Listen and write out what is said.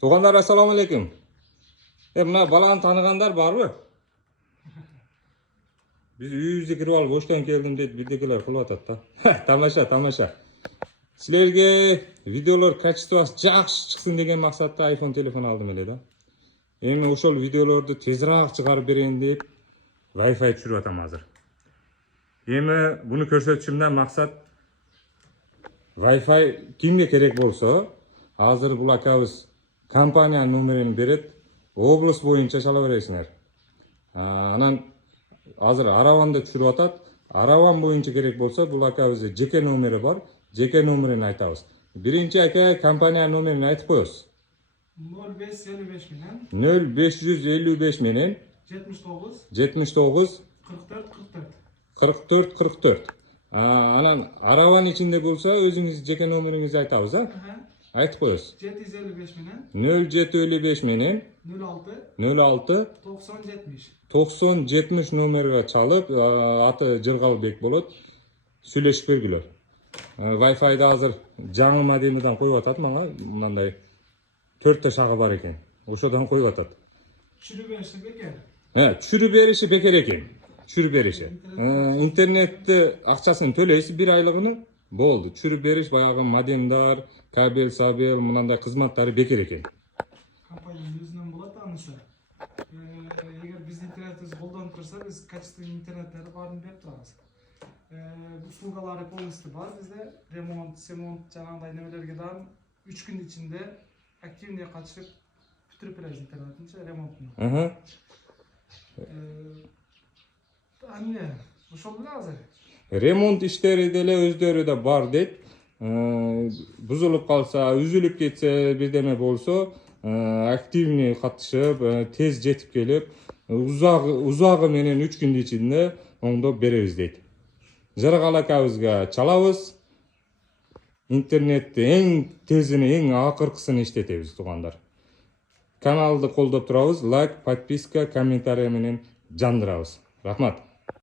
Tuğanlar assalamu alaikum. Mına balani tanıganlar barmı? Biz uyibizge kirip alıp oştan keldim deyip birdekiler kılıp atat da. Tamasha. Sizlerge videolar kачествосы жакшы чыксын деген максатта iPhone telefon aldım эле да. Эми ошол видеолорду тезирээк чыгарып берейин деп Wi-Fi түшүрүп атам азыр. Эми буну көрсөтүшүмдөн максат Wi-Fi кимге керек болсо, азыр бул акабыз компаниянын номерин берет, область боюнча чала бересиңер. Анан азыр Араванды түшүрүп атат. Араван боюнча керек болсо, бул акабыздын жеке номери бар. Жеке номерин айтабыз. Биринчи ака компаниянын номерин айтып коебуз. 0555 менен 0555 менен 79 44. Анан Араван ичинде болсо өзүңүз жеке номериңизди айтабыз, айтып коебуз. 755 менен 0755 менен 06 90 70 номерге чалып, аты Жыргалбек болот. Сүйлөшүп бергилер. Wi-Fi'da азыр жаңы модемден коюп атат мага, мындай 4 шагы бар экен. Ошодон коюп атат. түшүрүп бериши бекер. Түшүрүп бериши бекер экен. Түшүрүп бериши. Интернетте акчасын төлөйсүз 1 айлыгыны, болду. Түшүрүп бериш баягы модемдар, кабель, сабел, мындай кызматтары бекер экен. Компаниянын өзүнөн болот анысы. Эгер биз интернетибизди колдонуп турса, биз качественный интернеттерди баарын берип турабыз. Услугалары полностью бар бизде. Ремонт, жаңагындай немелерге дагы 3 күн ичинде активный катышып бүтүрүп беребиз интернетинчи ремонтун. Эмне? Ошол эле азыр. Ремонт иштери деле өздөрү да бар дейт. Бузулуп калса, үзүлүп кетсе, бирдеме болсо, активный катышып, тез жетип келип, узагы менен 3 күндүн ичинде оңдоп беребиз дейт. Жыргал акабызга чалабыз. Интернетти эң тезини, эң акыркысын иштетебиз, туугандар. Каналды колдоп турабыз, лайк, подписка, комментарий менен жандырабыз. Рахмат.